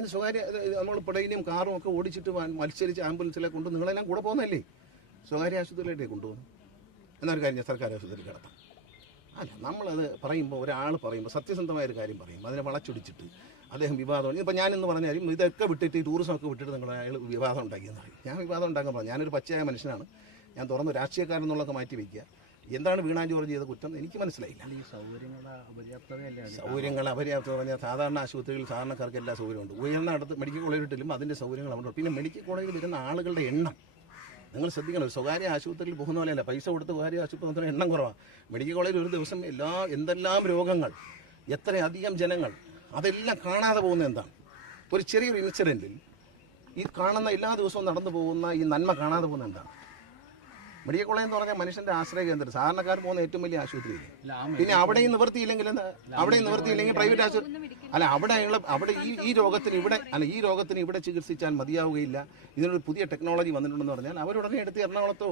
അതിന് സ്വകാര്യ നമ്മൾ പിടയിലും കാറും ഒക്കെ ഓടിച്ചിട്ട് മത്സരിച്ച് ആംബുലൻസിലെ കൊണ്ട് നിങ്ങളെല്ലാം കൂടെ പോകുന്നതല്ലേ? സ്വകാര്യ ആശുപത്രിയിലേക്ക് കൊണ്ടുപോകുന്നു. എന്നൊരു കാര്യം സർക്കാർ ആശുപത്രിയിൽ കിടത്താം. അല്ല നമ്മളത് പറയുമ്പോൾ ഒരാൾ പറയുമ്പോൾ സത്യസന്ധമായ ഒരു കാര്യം പറയും അതിനെ വളച്ചൊടിച്ചിട്ട് അദ്ദേഹം വിവാദം ഇപ്പം ഞാനെന്ന് പറഞ്ഞാൽ ഇതൊക്കെ വിട്ടിട്ട് ടൂറിസം ഒക്കെ വിട്ടിട്ട് നിങ്ങൾ അയാൾ വിവാദം ഉണ്ടാക്കിയെന്ന് പറയും. ഞാൻ വിവാദം ഉണ്ടാക്കാൻ പറഞ്ഞു. ഞാനൊരു പച്ചയായ മനുഷ്യനാണ്. ഞാൻ തുറന്ന് രാഷ്ട്രീയക്കാരൻ എന്നുള്ളതൊക്കെ മാറ്റി വയ്ക്കുക എന്താണ് വീണാൻ ജോർജ് ചെയ്ത കുറ്റം എനിക്ക് മനസ്സിലായില്ല? സൗകര്യങ്ങൾ അപര്യാപ്തത പറഞ്ഞാൽ സാധാരണ ആശുപത്രികളിൽ സാധാരണക്കാർക്ക് എല്ലാ സൗകര്യമുണ്ട്. ഉയർന്ന അടുത്ത് മെഡിക്കൽ കോളേജിലും അതിന്റെ സൗകര്യങ്ങൾ അവിടെ പിന്നെ മെഡിക്കൽ കോളേജിൽ വരുന്ന ആളുകളുടെ എണ്ണം. നിങ്ങൾ ശ്രദ്ധിക്കണം ഒരു സ്വകാര്യ ആശുപത്രിയിൽ പോകുന്ന പോലെയല്ല. പൈസ കൊടുത്ത് സ്വകാര്യ ആശുപത്രി എണ്ണം കുറവാണ് മെഡിക്കൽ കോളേജിൽ ഒരു ദിവസം എല്ലാ എന്തെല്ലാം രോഗങ്ങൾ എത്രയധികം ജനങ്ങൾ അതെല്ലാം കാണാതെ പോകുന്ന എന്താണ്? ഒരു ചെറിയൊരു ഇൻസിഡന്റിൽ ഈ കാണുന്ന എല്ലാ ദിവസവും നടന്നു പോകുന്ന ഈ നന്മ കാണാതെ പോകുന്ന എന്താണ്? മെഡിക്കൽ കോളേജ് എന്ന് പറഞ്ഞാൽ മനുഷ്യന്റെ ആശ്രയ കേന്ദ്രം. സാധാരണക്കാർ പോകുന്ന ഏറ്റവും വലിയ ആശുപത്രി പിന്നെ അവിടെയും നിവർത്തിയില്ലെങ്കിൽ അവിടെയും നിവർത്തിയില്ലെങ്കിൽ പ്രൈവറ്റ് ആശുപത്രി അല്ല അവിടെയുള്ള അവിടെ ഈ ഈ രോഗത്തിന് ഇവിടെ അല്ല ഈ രോഗത്തിന് ഇവിടെ ചികിത്സിച്ചാൽ മതിയാവുകയില്ല. ഇതിനൊരു പുതിയ ടെക്നോളജി വന്നിട്ടുണ്ടെന്ന് പറഞ്ഞാൽ അവരുടനെ എടുത്ത് എറണാകുളത്തോ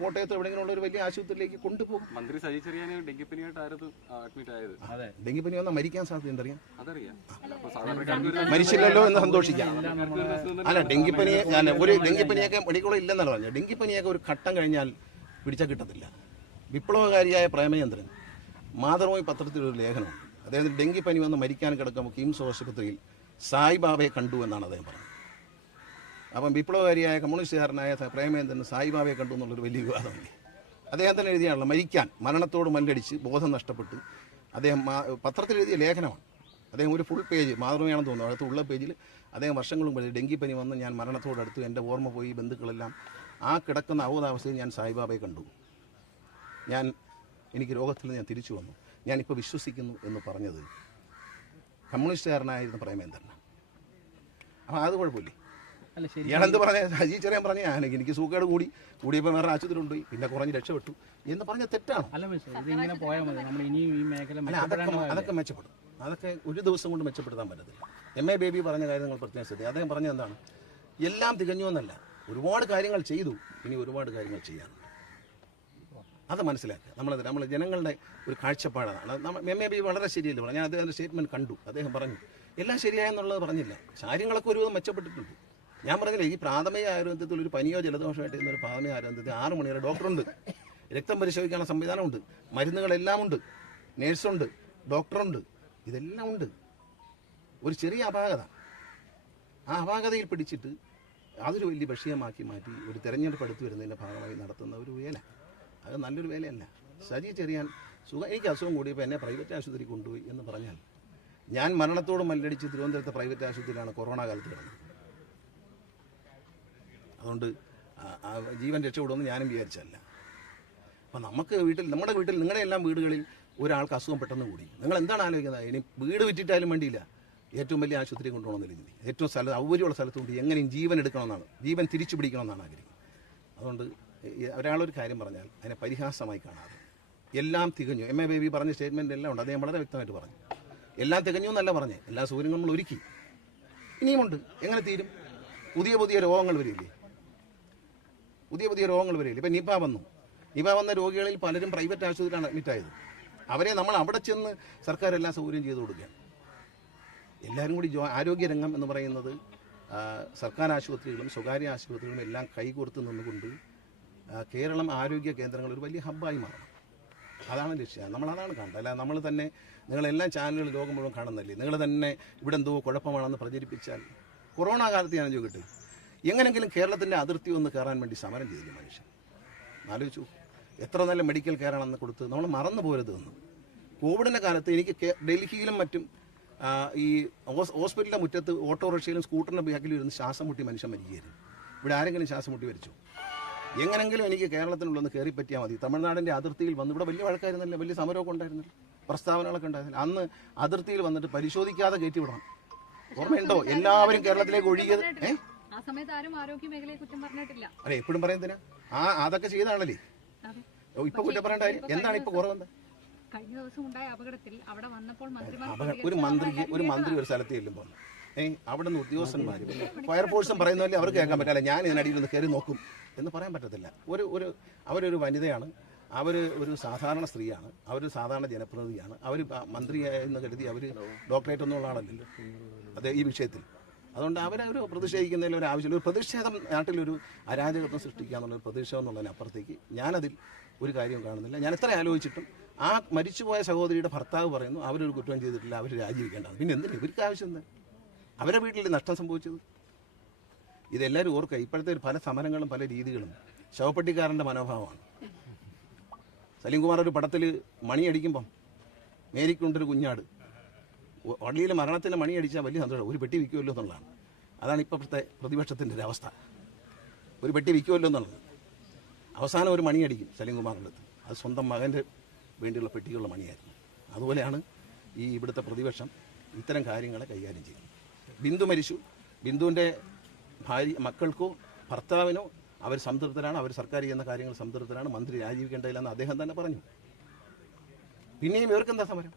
കോട്ടയത്തോ എവിടെയെങ്കിലും ഉള്ള ഒരു വലിയ ആശുപത്രിയിലേക്ക് കൊണ്ടുപോകും. മന്ത്രി സജി ചെറിയാൻ ഡെങ്കിപ്പനിയായിട്ടായിരുന്നു അഡ്മിറ്റ് ആയത്? അതെ. ഡെങ്കിപ്പനി വന്നാൽ മരിക്കാൻ സാധ്യത എന്തറിയാം? മരിച്ചില്ലല്ലോ എന്ന് സന്തോഷിക്കാം. അല്ല ഡെങ്കിപ്പനിയെ ഞാൻ ഒരു ഡെങ്കിപ്പനിയൊക്കെ മെഡിക്കോളം ഇല്ലെന്നല്ല പറഞ്ഞു ഡെങ്കിപ്പനിയൊക്കെ ഒരു ഘട്ടം കഴിഞ്ഞാൽ പിടിച്ചാൽ കിട്ടത്തില്ല. വിപ്ലവകാരിയായ പ്രേമചന്ദ്രൻ മാതൃഭൂമി പത്രത്തിലൊരു ലേഖനമുണ്ട്. അദ്ദേഹത്തിന് ഡെങ്കിപ്പനി വന്ന് മരിക്കാൻ കിടക്കുമ്പോൾ കിംസ് ആശുപത്രിയിൽ സായിബാബയെ കണ്ടു എന്നാണ് അദ്ദേഹം പറഞ്ഞത്. അപ്പം വിപ്ലവകാരിയായ കമ്മ്യൂണിസ്റ്റുകാരനായ പ്രേമചന്ദ്രൻ സായിബാബയെ കണ്ടു എന്നുള്ളൊരു വലിയ വിവാദമാണ് അദ്ദേഹം തന്നെ എഴുതിയാണല്ലോ മരിക്കാൻ മരണത്തോട് മല്ലടിച്ച് ബോധം നഷ്ടപ്പെട്ട് അദ്ദേഹം പത്രത്തിൽ എഴുതിയ ലേഖനമാണ്. അദ്ദേഹം ഒരു ഫുൾ പേജ് മാതൃമയാണെന്ന് തോന്നുന്നു. അടുത്തുള്ള പേജിൽ അദ്ദേഹം വർഷങ്ങളും മുമ്പ് ഡെങ്കിപ്പനി വന്ന് ഞാൻ മരണത്തോടടുത്തു എന്റെ ഓർമ്മ പോയി ബന്ധുക്കളെല്ലാം ആ കിടക്കുന്ന അവതാവസ്ഥയിൽ ഞാൻ സായിബാബയെ കണ്ടു. ഞാൻ എനിക്ക് രോഗത്തിൽ നിന്ന് ഞാൻ തിരിച്ചു വന്നു. ഞാനിപ്പോൾ വിശ്വസിക്കുന്നു എന്ന് പറഞ്ഞത് കമ്മ്യൂണിസ്റ്റുകാരനായിരുന്നു പ്രേമേന്ദ്രൻ അപ്പോൾ അത് കുഴപ്പമില്ലേ. ഇയാളെന്ത് പറഞ്ഞ? അജി ചെറിയാൻ പറഞ്ഞു ഞാൻ എനിക്ക് സൂക്കേട് കൂടി. കൂടിയപ്പോൾ വേറെ ആശുപത്രി ഉണ്ട് പിന്നെ കുറഞ്ഞ് രക്ഷപ്പെട്ടു. എന്ന് പറഞ്ഞ തെറ്റാണ്. അതൊക്കെ? അതൊക്കെ മെച്ചപ്പെടും. അതൊക്കെ ഒരു ദിവസം കൊണ്ട് മെച്ചപ്പെടുത്താൻ പറ്റത്തില്ല. എം എ ബേബി പറഞ്ഞ കാര്യം നിങ്ങൾ പ്രത്യേകം ശ്രദ്ധിക്കുക. അദ്ദേഹം പറഞ്ഞത് എന്താണ്? എല്ലാം തികഞ്ഞു എന്നല്ല. ഒരുപാട് കാര്യങ്ങൾ ചെയ്തു. ഇനി ഒരുപാട് കാര്യങ്ങൾ ചെയ്യാനുണ്ട്. അത് മനസ്സിലാക്കുക. നമ്മൾ നമ്മൾ ജനങ്ങളുടെ ഒരു കാഴ്ചപ്പാടാണ്. എം എ ബി വളരെ ശരിയല്ല പറഞ്ഞു ഞാൻ അദ്ദേഹത്തിന്റെ സ്റ്റേറ്റ്മെന്റ് കണ്ടു. അദ്ദേഹം പറഞ്ഞു. എല്ലാം ശരിയായെന്നുള്ളത് പറഞ്ഞില്ല. കാര്യങ്ങളൊക്കെ ഒരുവിധം മെച്ചപ്പെട്ടിട്ടുണ്ട്. ഞാൻ പറഞ്ഞില്ലേ ഈ പ്രാഥമിക ആരോഗ്യത്തിൽ ഒരു പനിയോ ജലദോഷമായിട്ട് ഇന്ന് ഒരു പ്രാഥമിക ആരോഗ്യത്തിൽ ആറ് മണിവരെ ഡോക്ടറുണ്ട്. രക്തം പരിശോധിക്കാനുള്ള സംവിധാനമുണ്ട്. മരുന്നുകളെല്ലാം ഉണ്ട് നേഴ്സുണ്ട്. ഡോക്ടറുണ്ട്. ഇതെല്ലാം ഉണ്ട്. ഒരു ചെറിയ അപാകത. ആ അപാകതയിൽ പിടിച്ചിട്ട് അതൊരു വലിയ വിഷയമാക്കി മാറ്റി ഒരു തെരഞ്ഞെടുപ്പ് അടുത്ത് വരുന്നതിന്റെ ഭാഗമായി നടത്തുന്ന ഒരു വേല. അത് നല്ലൊരു വേലയല്ല. സജി ചെറിയാൻ സുഖം എനിക്ക് അസുഖം കൂടിയപ്പോൾ എന്നെ പ്രൈവറ്റ് ആശുപത്രി കൊണ്ടുപോയി എന്ന് പറഞ്ഞാൽ ഞാൻ മരണത്തോട് മല്ലടിച്ച് തിരുവനന്തപുരത്തെ പ്രൈവറ്റ് ആശുപത്രിയിലാണ് കൊറോണ കാലത്ത് കിടന്നത്. അതുകൊണ്ട് ജീവൻ രക്ഷപ്പെടുമെന്ന് ഞാനും വിചാരിച്ചല്ല അപ്പം നമുക്ക് വീട്ടിൽ നമ്മുടെ വീട്ടിൽ നിങ്ങളുടെ എല്ലാം വീടുകളിൽ ഒരാൾക്ക് അസുഖം പെട്ടെന്ന് കൂടി. നിങ്ങൾ എന്താണ് ആലോചിക്കുന്നത്? ഇനി വീട് വിറ്റിട്ടാലും വേണ്ടിയില്ല. ഏറ്റവും വലിയ ആശുപത്രി കൊണ്ടുപോകണമെന്നില്ല ചിന്തി ഏറ്റവും സ്ഥലം സൗകര്യമുള്ള സ്ഥലത്ത് കൊണ്ട് എങ്ങനെയും ജീവൻ എടുക്കണമെന്നാണ് ജീവൻ തിരിച്ചു പിടിക്കണമെന്നാണ് ആഗ്രഹം അതുകൊണ്ട് ഒരാളൊരു കാര്യം പറഞ്ഞാൽ അതിനെ പരിഹാസമായി കാണാതെ എല്ലാം തികഞ്ഞു. എം എ ബേബി പറഞ്ഞ സ്റ്റേറ്റ്മെന്റ് എല്ലാം ഉണ്ട്. അദ്ദേഹം വളരെ വ്യക്തമായിട്ട് പറഞ്ഞു. എല്ലാം തികഞ്ഞു എന്നല്ല പറഞ്ഞേ. എല്ലാ സൗകര്യങ്ങളും നമ്മൾ ഒരുക്കി. ഇനിയുമുണ്ട് എങ്ങനെ തീരും? പുതിയ പുതിയ രോഗങ്ങൾ വരില്ലേ? പുതിയ പുതിയ രോഗങ്ങൾ വരില്ലേ? ഇപ്പം നിപ വന്നു. നിപ വന്ന രോഗികളിൽ പലരും പ്രൈവറ്റ് ആശുപത്രിയിലാണ് അഡ്മിറ്റ് ആയത് അവരെ നമ്മൾ അവിടെ ചെന്ന് സർക്കാർ എല്ലാ സൗകര്യം ചെയ്തു കൊടുക്കുകയാണ്. എല്ലാവരും കൂടി ജോ ആരോഗ്യരംഗം എന്ന് പറയുന്നത് സർക്കാർ ആശുപത്രികളും സ്വകാര്യ ആശുപത്രികളും എല്ലാം കൈകോർത്ത് നിന്നുകൊണ്ട് കേരളം ആരോഗ്യ കേന്ദ്രങ്ങൾ ഒരു വലിയ ഹബ്ബായി മാറണം. അതാണ് ലക്ഷ്യം. നമ്മൾ അതാണ് കാണേണ്ടത് അല്ല നമ്മൾ തന്നെ നിങ്ങളെല്ലാം ചാനലുകൾ ലോകം മുഴുവൻ കാണുന്നില്ലേ നിങ്ങൾ തന്നെ ഇവിടെ എന്തോ കുഴപ്പമാണെന്ന് പ്രചരിപ്പിച്ചാൽ കൊറോണ കാലത്ത് ഞാൻ ചോദിക്കട്ടെ എങ്ങനെങ്കിലും കേരളത്തിന്റെ അതിർത്തി ഒന്ന് കയറാൻ വേണ്ടി സമരം ചെയ്തില്ല മനുഷ്യൻ? ആലോചിച്ചു എത്ര നല്ല മെഡിക്കൽ കെയർ ആണെന്ന് കൊടുത്ത് നമ്മൾ മറന്നു പോരുത് എന്ന് കോവിഡിന്റെ കാലത്ത് എനിക്ക് ഡൽഹിയിലും മറ്റും ഈ ഹോസ്- ഹോസ്പിറ്റലിന്റെ മുറ്റത്ത് ഓട്ടോറിക്ഷയിലും സ്കൂട്ടറിന്റെ ബാക്കിലും ഇരുന്ന് ശ്വാസം മുട്ടി മനുഷ്യൻ മരിക്കുകയായിരുന്നു. ഇവിടെ ആരെങ്കിലും ശ്വാസം മുട്ടി മരിച്ചു? എങ്ങനെങ്കിലും എനിക്ക് കേരളത്തിനുള്ളൊന്ന് കയറി പറ്റിയാൽ മതി. തമിഴ്നാടിന്റെ അതിർത്തിയിൽ വന്ന് ഇവിടെ വലിയ വഴക്കായിരുന്നില്ല വലിയ സമരമൊക്കെ ഉണ്ടായിരുന്നില്ല പ്രസ്താവനകളൊക്കെ ഉണ്ടായിരുന്നില്ല. അന്ന് അതിർത്തിയിൽ വന്നിട്ട് പരിശോധിക്കാതെ കയറ്റി വിടണം. ഓർമ്മയുണ്ടോ? എല്ലാവരും കേരളത്തിലേക്ക് ഒഴുകിയത്? ഏ? ആ സമയത്ത് ആരും കുറ്റം പറഞ്ഞിട്ടില്ല. അല്ലെ എപ്പോഴും പറയുന്നതിനാ? ആ അതൊക്കെ ചെയ്താണല്ലേ. ഇപ്പൊ കുറ്റം പറയേണ്ട എന്താണ് ഇപ്പൊ കുറവെന്ത് കഴിഞ്ഞ ദിവസം ഉണ്ടായ അപകടത്തിൽ അവിടെ വന്നപ്പോൾ മന്ത്രിമാർ ഒരു മന്ത്രി ഒരു മന്ത്രി ഒരു സ്ഥലത്ത് ചെല്ലുമ്പോൾ ഏഹ് അവിടെ നിന്ന് ഉദ്യോഗസ്ഥന്മാർ ഫയർഫോഴ്സും പറയുന്നതല്ലേ അവർക്ക് കേൾക്കാൻ പറ്റില്ല. ഞാൻ ഇതിനടിയിൽ നിന്ന് കയറി നോക്കും എന്ന് പറയാൻ പറ്റത്തില്ല. ഒരു ഒരു അവരൊരു വനിതയാണ്. അവർ ഒരു സാധാരണ സ്ത്രീയാണ്. അവർ സാധാരണ ജനപ്രതിനിധിയാണ്. അവർ മന്ത്രിയായെന്ന് കരുതി അവർ ഡോക്ടറേറ്റ് ഒന്നും ഉള്ള ആളല്ലല്ലോ അതെ ഈ വിഷയത്തിൽ. അതുകൊണ്ട് അവരൊരു പ്രതിഷേധിക്കുന്നതിൽ ഒരു ആവശ്യമില്ല. ഒരു പ്രതിഷേധം നാട്ടിലൊരു അരാജകത്വം സൃഷ്ടിക്കുക എന്നുള്ളൊരു പ്രതിഷേധം എന്നുള്ളതിനപ്പുറത്തേക്ക് ഞാനതിൽ ഒരു കാര്യവും കാണുന്നില്ല. ഞാൻ എത്ര ആലോചിച്ചിട്ടും ആ മരിച്ചുപോയ സഹോദരിയുടെ ഭർത്താവ് പറയുന്നു അവരൊരു കുറ്റം ചെയ്തിട്ടില്ല അവർ രാജിവെക്കേണ്ടതാണ്. പിന്നെ എന്തിനാ? ഇവർക്ക് ആവശ്യം എന്താ? അവരുടെ വീട്ടിൽ നഷ്ടം സംഭവിച്ചത്? ഇതെല്ലാവരും ഓർക്കുക ഇപ്പോഴത്തെ പല സമരങ്ങളും പല രീതികളും ശവപ്പെട്ടിക്കാരന്റെ മനോഭാവമാണ്. സലീംകുമാർ ഒരു പടത്തിൽ മണിയടിക്കുമ്പം മേരിക്കുണ്ടൊരു കുഞ്ഞാട്. വള്ളിയിലെ മരണത്തിന് മണി അടിച്ചാൽ വലിയ സന്തോഷം. ഒരു പെട്ടി വിൽക്കുമല്ലോ എന്നുള്ളതാണ്. അതാണ് ഇപ്പോഴത്തെ പ്രതിപക്ഷത്തിന്റെ ഒരു അവസ്ഥ. ഒരു പെട്ടി വിൽക്കുമല്ലോ എന്നുള്ളത്. അവസാനം ഒരു മണി അടിക്കും സലീംകുമാറിന്റെ അടുത്ത്. അത് സ്വന്തം മകന്റെ വേണ്ടിയുള്ള പെട്ടിയുള്ള മണിയായിരുന്നു അതുപോലെയാണ് ഈ ഇവിടുത്തെ പ്രതിപക്ഷം ഇത്തരം കാര്യങ്ങളെ കൈകാര്യം ചെയ്യുന്നത് ബിന്ദു മരിച്ചു ബിന്ദുവിന്റെ ഭാര്യ മക്കൾക്കോ ഭർത്താവിനോ അവർ സംതൃപ്തരാണ് അവർ സർക്കാർ ചെയ്യുന്ന കാര്യങ്ങൾ സംതൃപ്തരാണ് മന്ത്രി രാജിവെക്കേണ്ടതില്ലെന്ന് അദ്ദേഹം തന്നെ പറഞ്ഞു പിന്നെയും ഇവർക്കെന്താ സമരം